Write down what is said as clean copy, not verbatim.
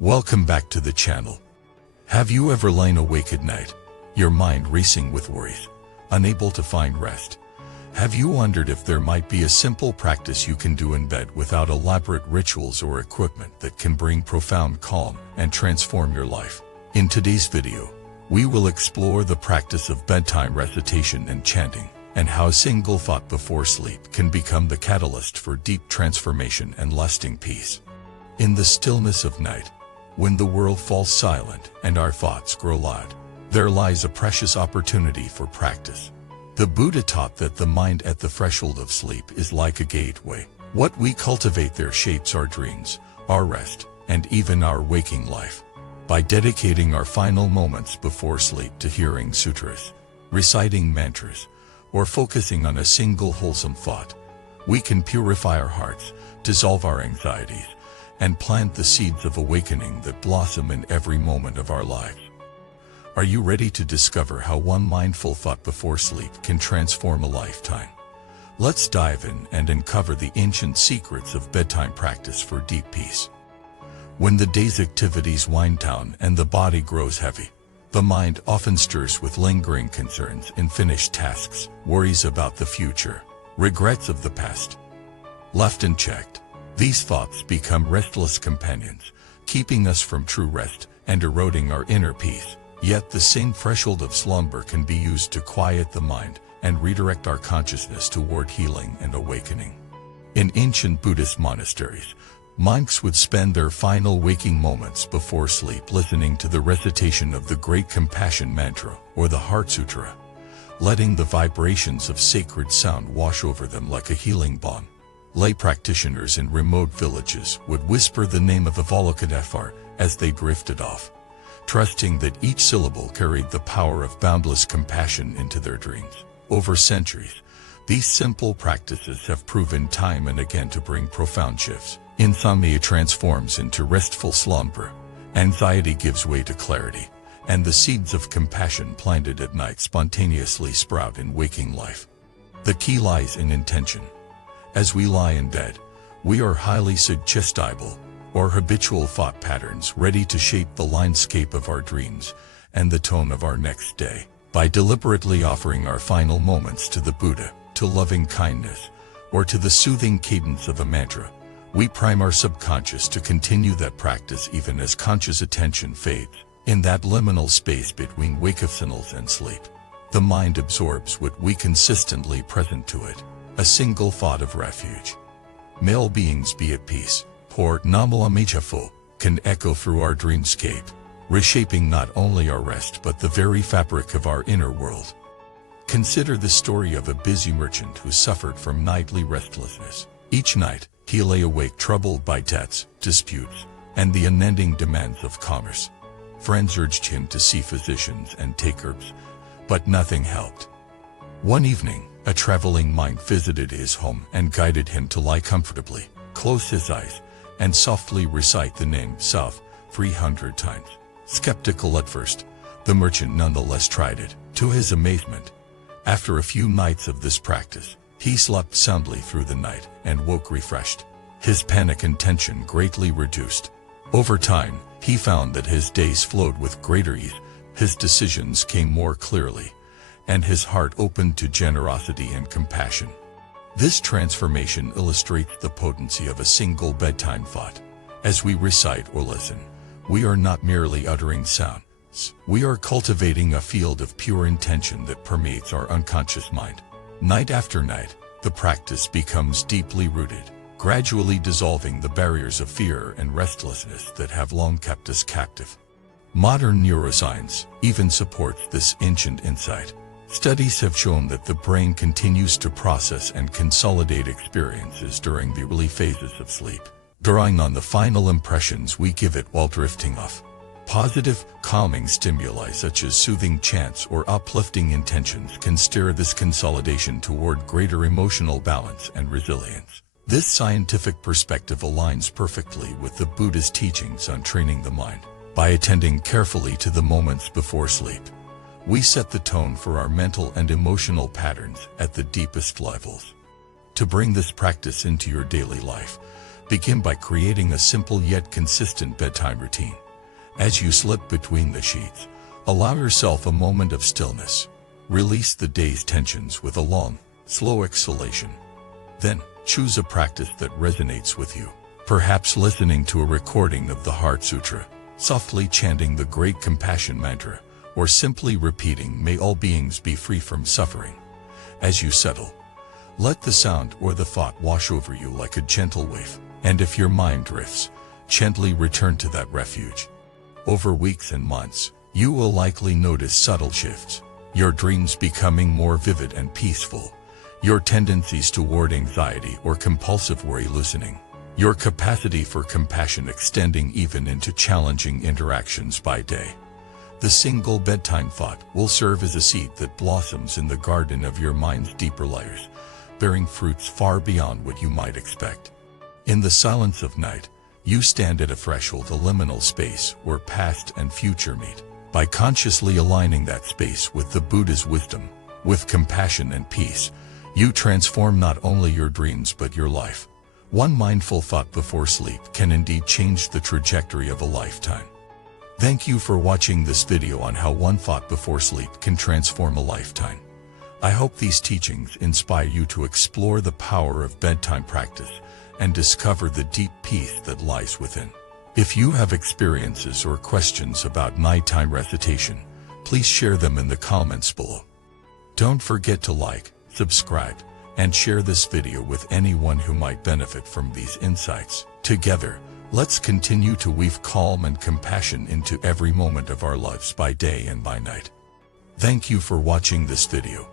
Welcome back to the channel. Have you ever lain awake at night, your mind racing with worries, unable to find rest? Have you wondered if there might be a simple practice you can do in bed without elaborate rituals or equipment that can bring profound calm and transform your life? In today's video, we will explore the practice of bedtime recitation and chanting, and how a single thought before sleep can become the catalyst for deep transformation and lasting peace. In the stillness of night, when the world falls silent and our thoughts grow loud, there lies a precious opportunity for practice. The Buddha taught that the mind at the threshold of sleep is like a gateway. What we cultivate there shapes our dreams, our rest, and even our waking life. By dedicating our final moments before sleep to hearing sutras, reciting mantras, or focusing on a single wholesome thought, we can purify our hearts, dissolve our anxieties, and plant the seeds of awakening that blossom in every moment of our lives. Are you ready to discover how one mindful thought before sleep can transform a lifetime? Let's dive in and uncover the ancient secrets of bedtime practice for deep peace. When the day's activities wind down and the body grows heavy, the mind often stirs with lingering concerns, unfinished tasks, worries about the future, regrets of the past. Left unchecked, these thoughts become restless companions, keeping us from true rest and eroding our inner peace. Yet the same threshold of slumber can be used to quiet the mind and redirect our consciousness toward healing and awakening. In ancient Buddhist monasteries, monks would spend their final waking moments before sleep listening to the recitation of the Great Compassion Mantra or the Heart Sutra, letting the vibrations of sacred sound wash over them like a healing balm. Lay practitioners in remote villages would whisper the name of Avalokiteshvara as they drifted off, trusting that each syllable carried the power of boundless compassion into their dreams. Over centuries, these simple practices have proven time and again to bring profound shifts. Insomnia transforms into restful slumber, anxiety gives way to clarity, and the seeds of compassion planted at night spontaneously sprout in waking life. The key lies in intention. As we lie in bed, we are highly suggestible, or habitual thought patterns ready to shape the landscape of our dreams and the tone of our next day. By deliberately offering our final moments to the Buddha, to loving kindness, or to the soothing cadence of a mantra, we prime our subconscious to continue that practice even as conscious attention fades. In that liminal space between wakefulness and sleep, the mind absorbs what we consistently present to it, a single thought of refuge. Male beings be at peace, Port Namo Amichafo, can echo through our dreamscape, reshaping not only our rest but the very fabric of our inner world. Consider the story of a busy merchant who suffered from nightly restlessness. Each night, he lay awake troubled by debts, disputes, and the unending demands of commerce. Friends urged him to see physicians and take herbs, but nothing helped. One evening, a traveling monk visited his home and guided him to lie comfortably, close his eyes, and softly recite the name Self 300 times. Skeptical at first, the merchant nonetheless tried it. To his amazement, after a few nights of this practice, he slept soundly through the night and woke refreshed. His panic and tension greatly reduced. Over time, he found that his days flowed with greater ease, his decisions came more clearly, and his heart opened to generosity and compassion. This transformation illustrates the potency of a single bedtime thought. As we recite or listen, we are not merely uttering sounds. We are cultivating a field of pure intention that permeates our unconscious mind. Night after night, the practice becomes deeply rooted, gradually dissolving the barriers of fear and restlessness that have long kept us captive. Modern neuroscience even supports this ancient insight. Studies have shown that the brain continues to process and consolidate experiences during the early phases of sleep, drawing on the final impressions we give it while drifting off. Positive, calming stimuli such as soothing chants or uplifting intentions can steer this consolidation toward greater emotional balance and resilience. This scientific perspective aligns perfectly with the Buddha's teachings on training the mind. By attending carefully to the moments before sleep, we set the tone for our mental and emotional patterns at the deepest levels. To bring this practice into your daily life, Begin by creating a simple yet consistent bedtime routine. As you slip between the sheets, allow yourself a moment of stillness. Release the day's tensions with a long, slow exhalation. Then, choose a practice that resonates with you. Perhaps listening to a recording of the Heart Sutra, softly chanting the Great Compassion Mantra, or simply repeating, "May all beings be free from suffering." As you settle, let the sound or the thought wash over you like a gentle wave. And if your mind drifts, gently return to that refuge. Over weeks and months, you will likely notice subtle shifts. Your dreams becoming more vivid and peaceful. Your tendencies toward anxiety or compulsive worry loosening. Your capacity for compassion extending even into challenging interactions by day. The single bedtime thought will serve as a seed that blossoms in the garden of your mind's deeper layers, bearing fruits far beyond what you might expect. In the silence of night, you stand at a threshold, a liminal space where past and future meet. By consciously aligning that space with the Buddha's wisdom, with compassion and peace, you transform not only your dreams but your life. One mindful thought before sleep can indeed change the trajectory of a lifetime. Thank you for watching this video on how one thought before sleep can transform a lifetime. I hope these teachings inspire you to explore the power of bedtime practice and discover the deep peace that lies within. If you have experiences or questions about nighttime recitation, please share them in the comments below. Don't forget to like, subscribe, and share this video with anyone who might benefit from these insights. Together, let's continue to weave calm and compassion into every moment of our lives by day and by night. Thank you for watching this video.